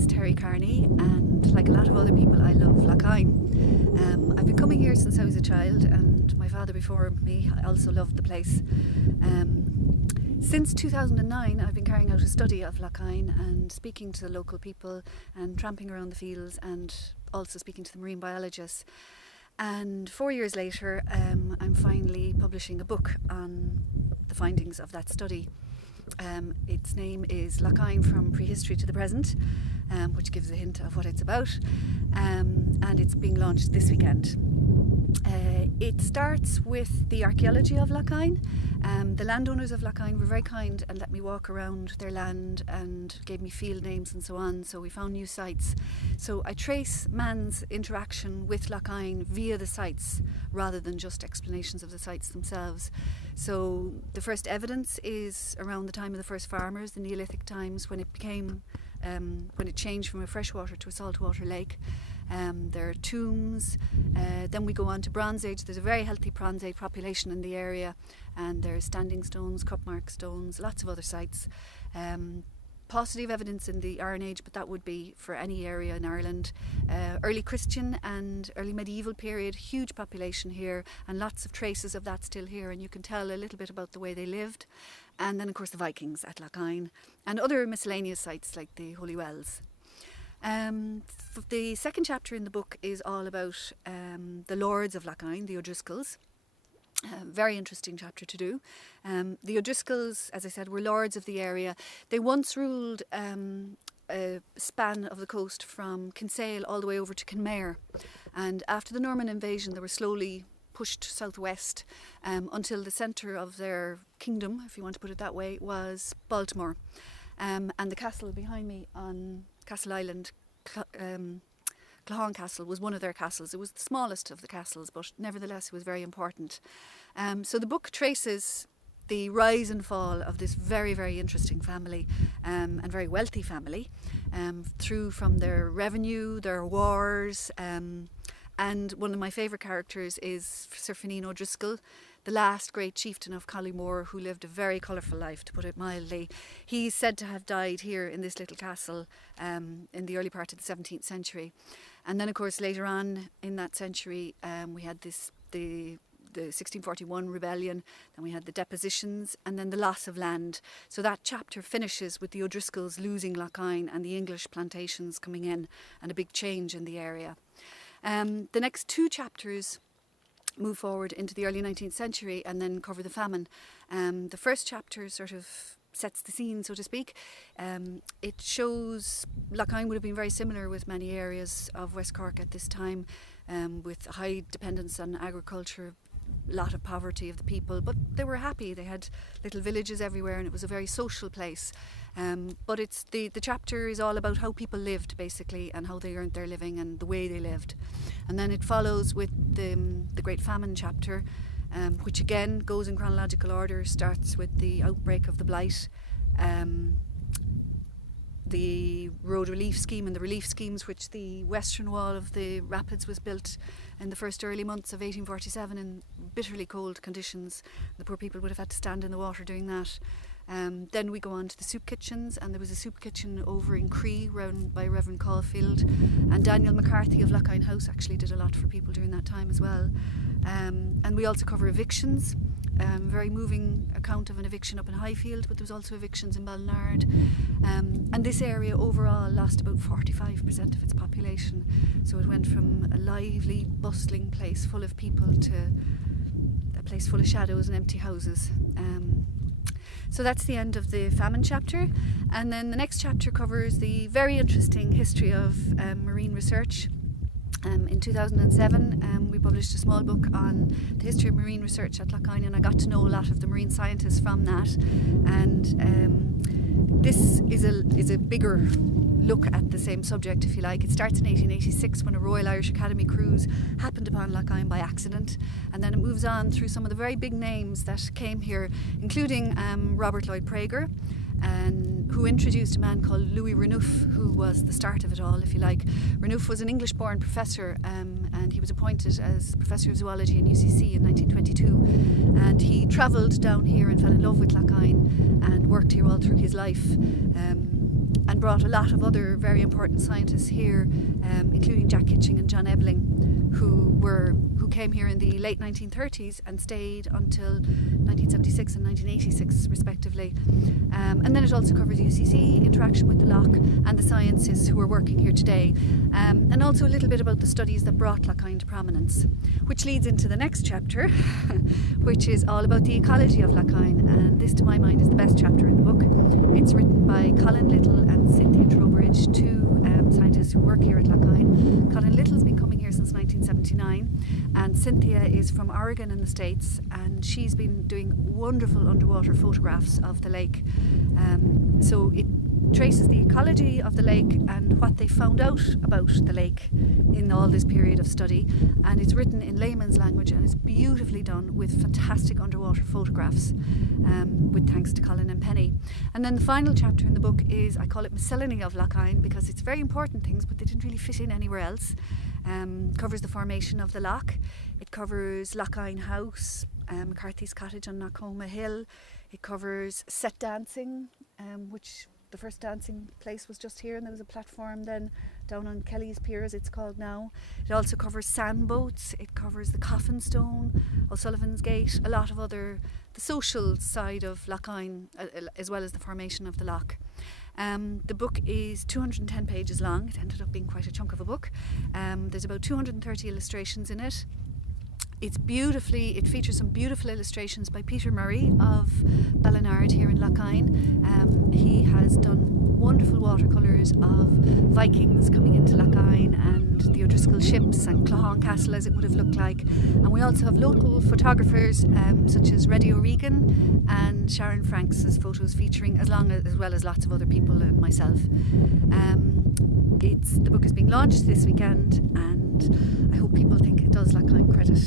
is Terri Kearney, and like a lot of other people, I love Lough. I've been coming here since I was a child, and my father before me also loved the place. Since 2009, I've been carrying out a study of Lough and speaking to the local people and tramping around the fields and also speaking to the marine biologists. And 4 years later, I'm finally publishing a book on the findings of that study. Its name is Lough from Prehistory to the Present, which gives a hint of what it's about, and it's being launched this weekend. It starts with the archaeology of Lough. The landowners of Lough were very kind and let me walk around their land and gave me field names and so on, so we found new sites. So I trace man's interaction with Lough via the sites rather than just explanations of the sites themselves. So the first evidence is around the time of the first farmers, the Neolithic times, when it became when it changed from a freshwater to a saltwater lake. There are tombs. Then we go on to Bronze Age. There's a very healthy Bronze Age population in the area, and there's standing stones, cup mark stones, lots of other sites. Positive evidence in the Iron Age, but that would be for any area in Ireland. Early Christian and early medieval period, huge population here, and lots of traces of that still here, and you can tell a little bit about the way they lived. And then of course the Vikings at Lough, and other miscellaneous sites like the Holy Wells. The second chapter in the book is all about the lords of Lough, the O'Driscolls. Very interesting chapter to do. The O'Driscolls, as I said, were lords of the area. They once ruled a span of the coast from Kinsale all the way over to Kenmare, and after the Norman invasion they were slowly pushed southwest until the centre of their kingdom, if you want to put it that way, was Baltimore. And the castle behind me on Castle Island, Claughaun Castle, was one of their castles. It was the smallest of the castles, but nevertheless it was very important. So the book traces the rise and fall of this very, very interesting family and very wealthy family, through from their revenue, their wars, and one of my favourite characters is Sir Famine O'Driscoll, the last great chieftain of Collymore, who lived a very colourful life, to put it mildly. He's said to have died here in this little castle in the early part of the 17th century. And then of course later on in that century we had the 1641 rebellion, then we had the depositions, and then the loss of land. So that chapter finishes with the O'Driscolls losing Lough and the English plantations coming in, and a big change in the area. The next two chapters move forward into the early 19th century and then cover the famine. The first chapter sort of sets the scene, so to speak. It shows Lough would have been very similar with many areas of West Cork at this time, with high dependence on agriculture, a lot of poverty of the people, but they were happy. They had little villages everywhere and it was a very social place. But it's the chapter is all about how people lived basically, and how they earned their living and the way they lived. And then it follows with the Great Famine chapter, which again goes in chronological order, starts with the outbreak of the blight, the road relief scheme and the relief schemes, which the western wall of the rapids was built in the first early months of 1847 in bitterly cold conditions. The poor people would have had to stand in the water doing that. Then we go on to the soup kitchens, and there was a soup kitchen over in Cree run by Reverend Caulfield, and Daniel McCarthy of Lough House actually did a lot for people during that time as well. And we also cover evictions. Very moving account of an eviction up in Highfield, but there was also evictions in Ballinard. And this area overall lost about 45% of its population. So it went from a lively, bustling place full of people to a place full of shadows and empty houses. So that's the end of the famine chapter. And then the next chapter covers the very interesting history of marine research. In 2007 we published a small book on the history of marine research at Lough, and I got to know a lot of the marine scientists from that. And this is a bigger look at the same subject, if you like. It starts in 1886 when a Royal Irish Academy cruise happened upon Lough by accident, and then it moves on through some of the very big names that came here, including Robert Lloyd Prager, and who introduced a man called Louie Renouf, who was the start of it all, if you like. Renouf was an English-born professor, and he was appointed as Professor of Zoology in UCC in 1922, and he travelled down here and fell in love with Lough and worked here all through his life. and brought a lot of other very important scientists here, including Jack Kitching and John Ebling, who came here in the late 1930s and stayed until 1976 and 1986 respectively. And then it also covers UCC, interaction with the loch, and the scientists who are working here today, and also a little bit about the studies that brought Lochine to prominence, which leads into the next chapter, which is all about the ecology of Lochine, and this to my mind is the best chapter in the book. It's written by Colin Little and Cynthia Trowbridge, two scientists who work here at Lochine. Colin Little's been coming here since 1979, and Cynthia is from Oregon in the States, and she's been doing wonderful underwater photographs of the lake. So it traces the ecology of the lake and what they found out about the lake in all this period of study, and it's written in layman's language and it's beautifully done with fantastic underwater photographs, with thanks to Colin and Penny. And then the final chapter in the book is, I call it Miscellany of Lochine, because it's very important things but they didn't really fit in anywhere else. Covers the formation of the loch, it covers Lochine House, McCarthy's Cottage on Knockoma Hill, it covers set dancing, which the first dancing place was just here, and there was a platform then down on Kelly's Pier as it's called now. It also covers sandboats, it covers the Coffin Stone, O'Sullivan's Gate, a lot of other, the social side of Lochine, as well as the formation of the loch. The book is 210 pages long. It ended up being quite a chunk of a book. There's about 230 illustrations in it. It features some beautiful illustrations by Peter Murray of Ballinard here in Lochine. He has done wonderful watercolours of Vikings coming into Lochine and the O'Driscoll ships and Cloughan Castle as it would have looked like. And we also have local photographers such as Reddy O'Regan and Sharon Franks' photos featuring, as well as lots of other people and myself. The book is being launched this weekend, and I hope people think it does Lochine credit.